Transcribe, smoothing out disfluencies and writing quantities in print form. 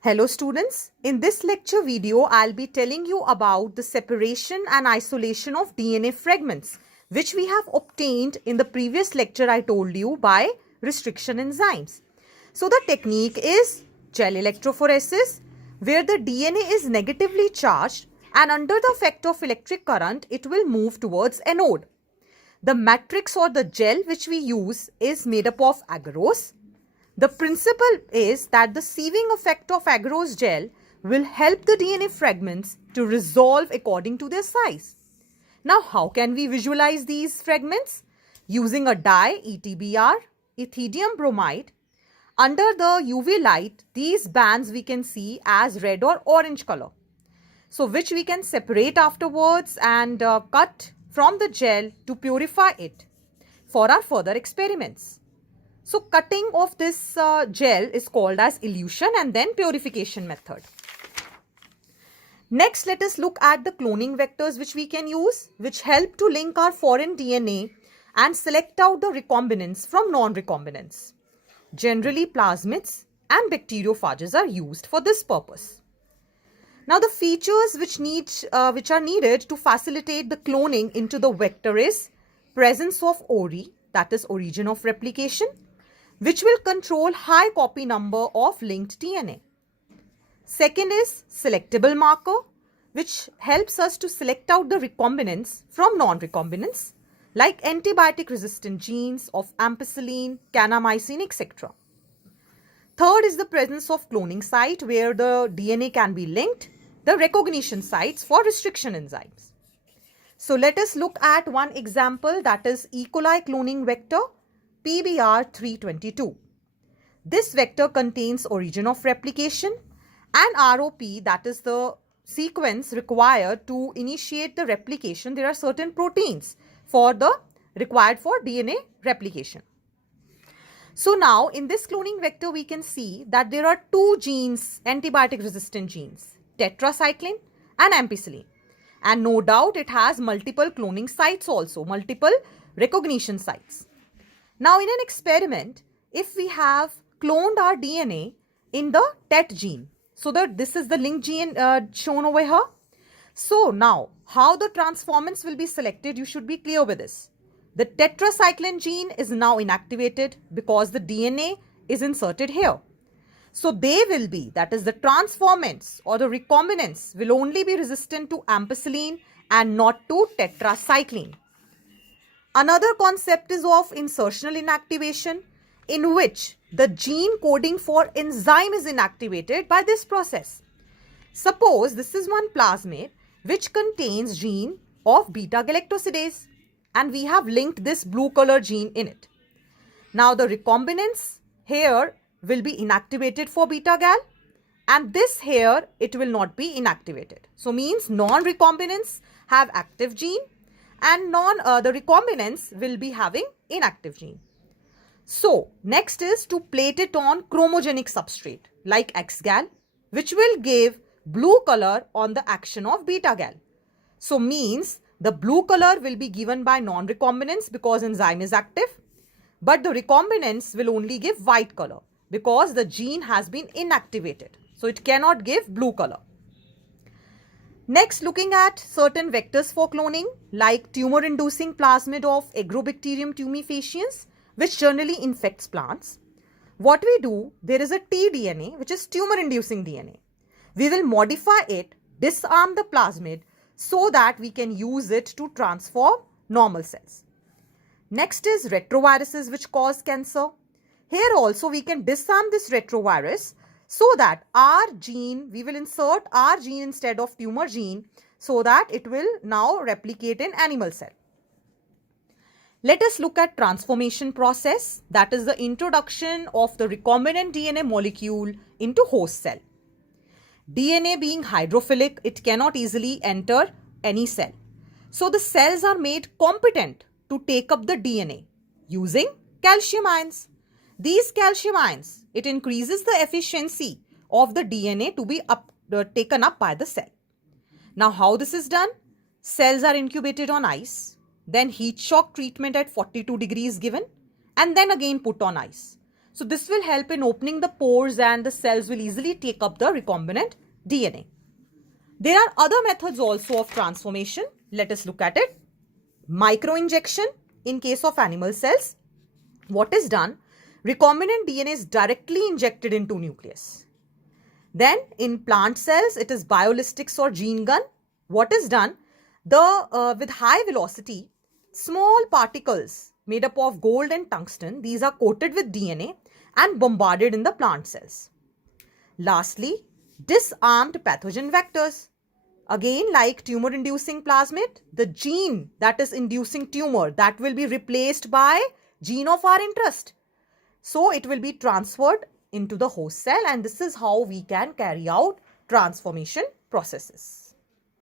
Hello students, in this lecture video I'll be telling you about the separation and isolation of DNA fragments which we have obtained in the previous lecture I told you by restriction enzymes. So the technique is gel electrophoresis where the DNA is negatively charged and under the effect of electric current it will move towards anode. The matrix or the gel which we use is made up of agarose. The principle is that the sieving effect of agarose gel will help the DNA fragments to resolve according to their size. Now, how can we visualize these fragments? Using a dye, ETBr, ethidium bromide. Under the UV light, these bands we can see as red or orange color. So, which we can separate afterwards and cut from the gel to purify it for our further experiments. So cutting of this gel is called as elution and then purification method. Next, let us look at the cloning vectors which we can use, which help to link our foreign DNA and select out the recombinants from non-recombinants. Generally, plasmids and bacteriophages are used for this purpose. Now, the features which are needed to facilitate the cloning into the vector is presence of ORI, that is origin of replication, which will control high copy number of linked DNA. Second is selectable marker, which helps us to select out the recombinants from non-recombinants like antibiotic resistant genes of ampicillin, kanamycin, etc. Third is the presence of cloning site where the DNA can be linked, the recognition sites for restriction enzymes. So let us look at one example, that is E. coli cloning vector PBR322. This vector contains origin of replication and ROP, that is the sequence required to initiate the replication. There are certain proteins required for DNA replication. So now in this cloning vector we can see that there are two genes, antibiotic resistant genes, tetracycline and ampicillin. And no doubt it has multiple cloning sites also, multiple recognition sites. Now in an experiment, if we have cloned our DNA in the TET gene, so that this is the link gene shown over here. So now how the transformants will be selected, you should be clear with this. The tetracycline gene is now inactivated because the DNA is inserted here. So they will be, that is the transformants or the recombinants will only be resistant to ampicillin and not to tetracycline. Another concept is of insertional inactivation, in which the gene coding for enzyme is inactivated by this process. Suppose this is one plasmid which contains gene of beta galactosidase and we have linked this blue color gene in it. Now the recombinants here will be inactivated for beta gal and this here it will not be inactivated. So means non-recombinants have active gene and the recombinants will be having inactive gene. So next is to plate it on chromogenic substrate like X-gal, which will give blue color on the action of beta gal. So means the blue color will be given by non-recombinants because enzyme is active, but the recombinants will only give white color because the gene has been inactivated. So it cannot give blue color. Next, looking at certain vectors for cloning like tumor-inducing plasmid of Agrobacterium tumefaciens, which generally infects plants. What we do, there is a tDNA which is tumor-inducing DNA. We will modify it, disarm the plasmid so that we can use it to transform normal cells. Next is retroviruses which cause cancer. Here also we can disarm this retrovirus so that we will insert our gene instead of tumor gene so that it will now replicate in animal cell. Let us look at transformation process, that is the introduction of the recombinant DNA molecule into host cell. DNA being hydrophilic, it cannot easily enter any cell. So the cells are made competent to take up the DNA using calcium ions. These calcium ions, it increases the efficiency of the DNA to be taken up by the cell. Now how this is done? Cells are incubated on ice, then heat shock treatment at 42 degrees given and then again put on ice. So this will help in opening the pores and the cells will easily take up the recombinant DNA. There are other methods also of transformation. Let us look at it. Microinjection in case of animal cells. What is done? Recombinant DNA is directly injected into nucleus. Then in plant cells, it is biolistics or gene gun. What is done? With high velocity, small particles made up of gold and tungsten, these are coated with DNA and bombarded in the plant cells. Lastly, disarmed pathogen vectors. Again, like tumor-inducing plasmid, the gene that is inducing tumor, that will be replaced by gene of our interest. So it will be transferred into the host cell, and this is how we can carry out transformation processes.